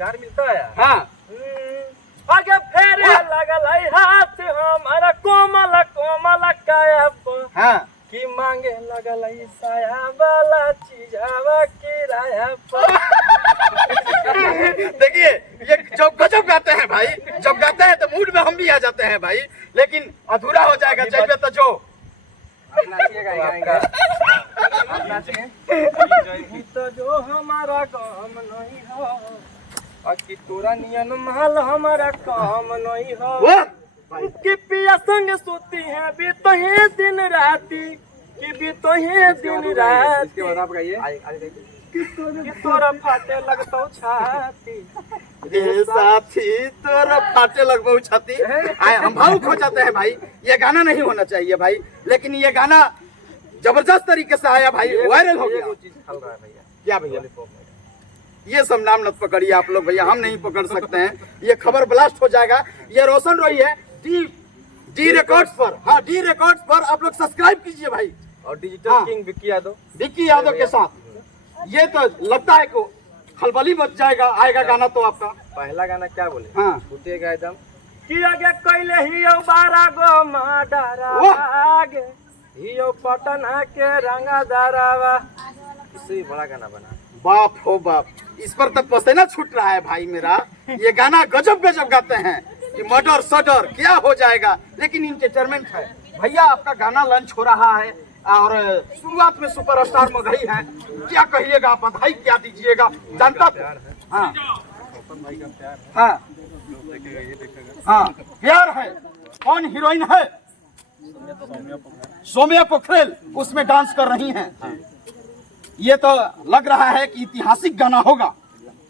प्यार मिलता है। हाँ आगे फेरे लगल है हाथ हमारा कोमल कोमल काया पर हाँ की मांगे लगल है साया वाला चीजावा किराया पर। देखिए ये जब गजब गाते हैं भाई, जब गाते हैं तो मूड में हम भी आ जाते हैं भाई, लेकिन अधूरा हो जाएगा चाहिए तो जो तो जो हमारा काम नहीं हो कि तोरा नियन माल हमारा काम नहीं हो वाह! कि पिया संग सोती है भी तो है दिन राती कि भी तो है दिन राती कि तोरा फाटे लगता छाती ए साथी तोरा फाटे लगभग छाती। आए हम भावुक हो जाते हैं भाई, ये गाना नहीं होना चाहिए भाई, लेकिन ये गाना जबरदस्त तरीके से आया भाई, वायरल हो गया। क्या भैया ये सब नाम मत पकड़िए आप लोग भैया, हम नहीं पकड़ सकते हैं, ये खबर ब्लास्ट हो जाएगा। ये रोशन रोई है डी रिकॉर्ड्स पर। हाँ डी रिकॉर्ड्स पर आप लोग सब्सक्राइब कीजिए भाई, और डिजिटल हाँ। किंग विक्की यादव के साथ। ये तो लगता है को खलबली मच जाएगा, आएगा गाना तो आपका। पहला गाना क्या बोले? हाँ फूटेगा एकदम कि आगे कैले हियो 12 गो माडरा आगे हियो पटना के रंगा दारावा, इससे भी बड़ा गाना बना। बाप हो बाप, इस पर तक पसीना छूट रहा है भाई मेरा। ये गाना गजब गजब गाते हैं कि मर्डर सडर क्या हो जाएगा, लेकिन इंटरटेनमेंट है भैया। आपका गाना लॉन्च हो रहा है और शुरुआत में सुपरस्टार मगही है, क्या कहिएगा, बधाई क्या दीजिएगा जनता को। हाँ हाँ हाँ प्यार है। कौन हीरोइन है? सौम्या पोखरेल उसमें डांस कर रही हैं। ये तो लग रहा है कि ऐतिहासिक गाना होगा।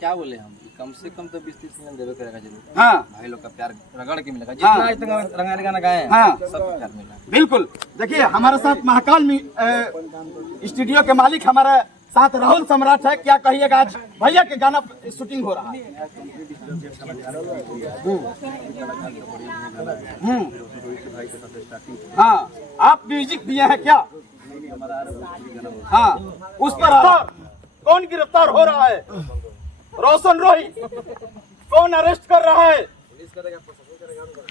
क्या बोले हम, कम से कम तो 20-30 मिलियन देवे करेगा जरूर। हाँ भाई लोग का प्यार रगड़ के मिलेगा, हाँ। जितना आज तक रंगाने गाना गाए हैं हाँ। सब प्यार मिला। बिल्कुल। देखिए हमारे साथ महाकाल स्टूडियो के मालिक हमारे साथ राहुल सम्राट है। क्या कहिएगा, आज भैया के गाना शूटिंग हो रहा है। हाँ आप म्यूजिक दिए हैं क्या? हाँ उस पर कौन गिरफ्तार हो रहा है? रोशन रोही कौन अरेस्ट कर रहा है?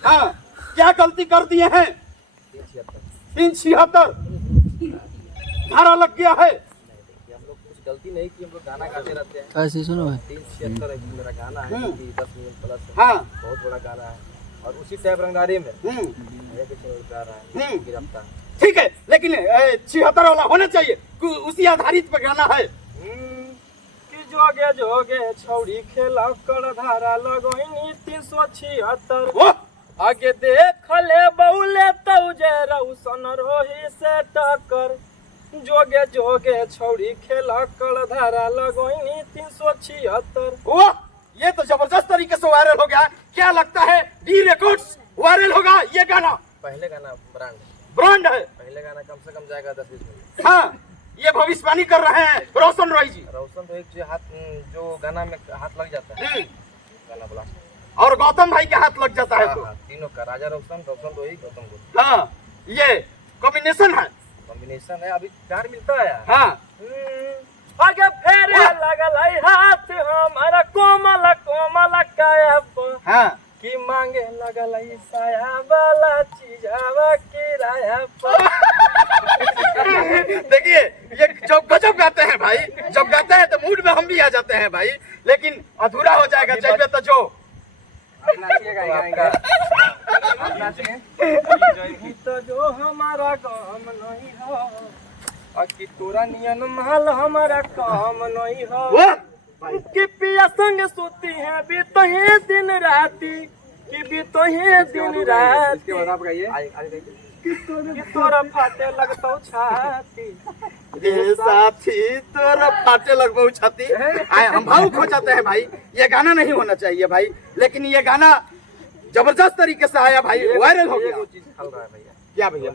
हाँ क्या गलती कर दिए हैं? 376 धारा लग गया है। हम लोग कुछ गलती नहीं की, हम लोग गाना गाते रहते हैं। ऐसे सुनो भाई, 376 मेरा गाना है कि 10 मिलियन प्लस है। हाँ बहुत बड़ा गाना है, और उसी टाइप रंगदारी में भैया कुछ जा रहा है गिरफ्तार। ठीक है, लेकिन 76 वाला होना चाहिए, उसी आधारित पर गाना है। कि जोगे जोगे छौड़ी खेला कर धारा लगोइनी 376 वो आगे देख ले बउले तौजे रौशन रोही से टक्कर। जोगे जोगे छौड़ी खेला कर धारा लगोइनी 376। वो ये तो जबरदस्त तरीके से वायरल हो गया। क्या लगता है डी रिकॉर्ड्स वायरल होगा ये गाना? पहले गाना ब्रांड है। पहले गाना कम से कम जाएगा 10-20 मिनट। हाँ ये भविष्यवाणी कर रहे हैं रोशन रॉय जी। रोशन तो एक जो गाना में हाथ लग जाता है गाना ब्लास्ट, और गौतम भाई के हाथ लग जाता है तो तीनों का राजा रोशन रोही गौतम को। हाँ ये कॉम्बिनेशन है, कॉम्बिनेशन है। अभी प्यार मिलता है। हाँ आगे फेरे लगल है हाथ हमारा कोमल कोमल काया पर हाँ की मांगे लगल है साया वाला चीजावा किराया पर। देखिए ये जब गजब गाते हैं भाई, जब गाते हैं तो मूड में हम भी आ जाते हैं भाई, लेकिन अधूरा हो जाएगा चाहिए तो जो तो जो हमारा काम नहीं हो कि तोरा नियन माल हमारा काम नहीं हो। वाह! कि पिया संग सोती है भी तो है दिन राती कि भी तो है दिन राती कि तोरा फाटे लगता छाती। ए साथी तोरा फाटे लगभग छाती। आए हम भावुक हो जाते हैं भाई, ये गाना नहीं होना चाहिए भाई, लेकिन ये गाना जबरदस्त तरीके से आया भाई, वायरल हो गया। क्या भैया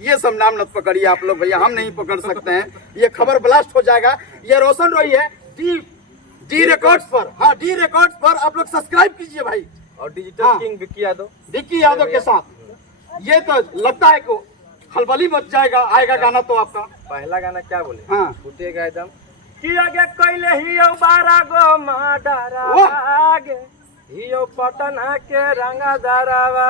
ये सब नाम मत पकड़िए आप लोग भैया, हम नहीं पकड़ सकते हैं, ये खबर ब्लास्ट हो जाएगा। ये रोशन रोई है डी रिकॉर्ड्स पर। हाँ डी रिकॉर्ड्स पर आप लोग सब्सक्राइब कीजिए भाई, और डिजिटल हाँ। किंग विक्की यादव के साथ। ये तो लगता है को खलबली मच जाएगा, आएगा गाना तो आपका। पहला गाना क्या बोले? हाँ फूटेगा एकदम कि आगे कैले हियो 12 गो मर्डरवा गे हियो पटना के रंगा दरावा।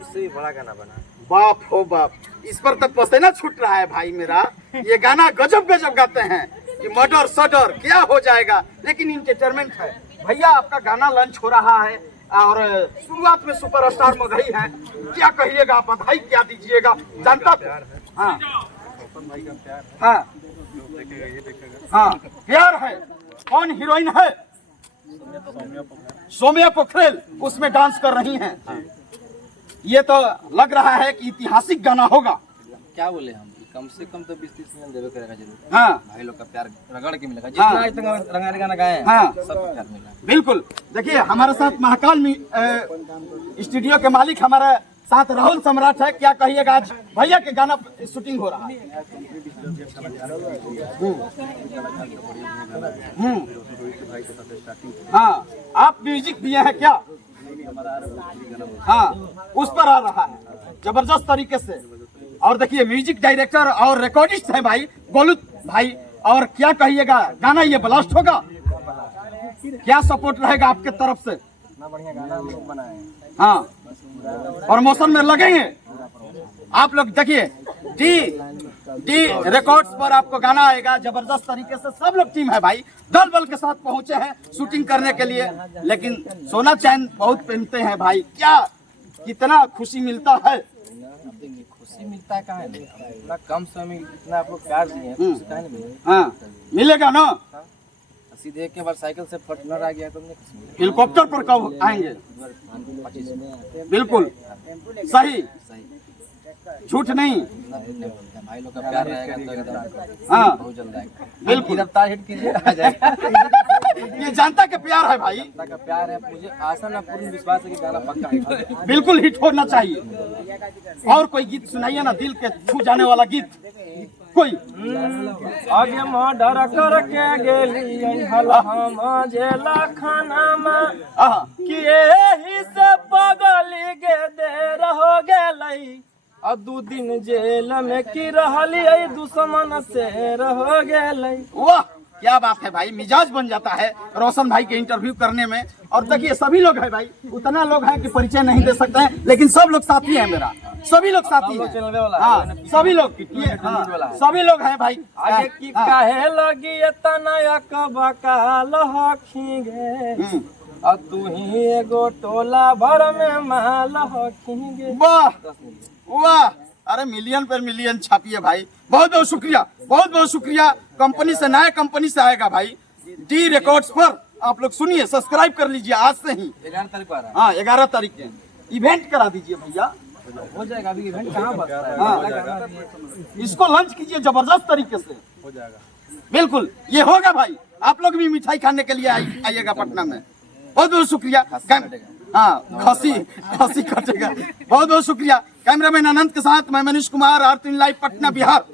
इससे बड़ा गाना बना। बाप हो बाप, इस पर तो पसीना छूट रहा है भाई मेरा। ये गाना गजब गजब गाते हैं कि मर्डर सडर क्या हो जाएगा, लेकिन इंटरटेनमेंट है भैया। आपका गाना लॉन्च हो रहा है और शुरुआत में सुपरस्टार मगही है, क्या कहिएगा, बधाई क्या दीजिएगा जनता को? हाँ हाँ हाँ, प्यार है। कौन हीरोइन है? सौम्या पोखरेल उसमें डांस कर रही हैं। ये तो लग रहा है कि ऐतिहासिक गाना होगा। क्या बोले हम, कम से कम तो 20-30 मिलियन देवे करेगा जरूर। हाँ भाई लोग का प्यार रगड़ के मिलेगा। जितना आज तक रंगाने गाना गाए हैं, हाँ सब प्यार मिला। बिल्कुल। देखिए हमारे साथ महाकाल स्टूडियो के मालिक हमारे साथ राहुल सम्राट है। क्या कहिएगा, आज भैया के गाना शूटिंग हो रहा है। हाँ, आप म्यूजिक दिए हैं क्या? हाँ, उस पर आ रहा है जबरदस्त तरीके से। और देखिए म्यूजिक डायरेक्टर और रिकॉर्डिस्ट है भाई गोलू भाई। और क्या कहिएगा, गाना ये ब्लास्ट होगा। क्या सपोर्ट रहेगा आपके तरफ से? बढ़िया गाना हम लोग बनाए। हाँ, प्रमोशन में लगेंगे आप लोग। देखिए डी रिकॉर्ड्स पर आपको गाना आएगा जबरदस्त तरीके से। सब लोग टीम है भाई, दल बल के साथ पहुंचे हैं शूटिंग करने के लिए। लेकिन सोना चैन बहुत पहनते हैं भाई, क्या कितना खुशी मिलता है। खुशी मिलता है कहाँ है, इतना कम समय में इतना आप लोग प्यार दिए हैं, खुशी कहाँ नहीं मिलेगी। हाँ, मिलेगा ना। सीधे एक के बाद साइकिल से फटनर आ गया तो हमने खुशी मिली। हेलीकॉप्टर पर कब आएंगे? बिल्कुल सही, झूठ नहीं। भाई लोग का प्यार रहेगा तो एकदम हाँ बहुत जल्द आएगा। बिल्कुल। रफ्तार हिट कीजिए, आ जाएगा। ये जनता का प्यार है भाई, जनता का प्यार है। मुझे आशा ना पूर्ण विश्वास है कि गाना पक्का आएगा। बिल्कुल हिट होना चाहिए। और कोई गीत सुनाइए ना, दिल के छू जाने वाला गीत कोई। आगे मर्डर करके गेली हला हम जेला खाना में आहा, कि एही से पगली के देर हो गेलई। और 2 दिन जेल में की रहली दुश्मन से रह गेलई। वाह क्या बात है भाई, मिजाज बन जाता है रोशन भाई के इंटरव्यू करने में। और देखिए सभी लोग हैं भाई, उतना लोग हैं कि परिचय नहीं दे सकते हैं, लेकिन सब लोग साथी हैं मेरा। सभी लोग साथी हैं। हाँ, सभी लोग ये हाँ, सभी लोग हैं भाई। आगे की काहे लगी तनया कबकाल हखीगे और तू ही एगो टोला भर में माल हखीगे। वाह वाह, अरे मिलियन पर मिलियन छापिए भाई। बहुत बहुत शुक्रिया, बहुत बहुत शुक्रिया। कंपनी से, नया कंपनी से आएगा भाई डी रिकॉर्ड्स पर। आप लोग सुनिए, सब्सक्राइब कर लीजिए आज से ही। 11 तारीख को आ रहा है। हाँ 11 तारीख के इवेंट करा दीजिए भैया। हो जाएगा, अभी इवेंट कहाँ बचता है। हाँ, इसको लॉन्च कीजिए जबरदस्त तरीके से। हो जाएगा बिल्कुल ये होगा भाई। आप लोग भी मिठाई खाने के लिए आइएगा पटना में। बहुत बहुत शुक्रिया। हाँ, खसी कटेगा। बहुत बहुत शुक्रिया। कैमरामैन अनंत के साथ मैं मनीष कुमार, R3 लाइव पटना बिहार।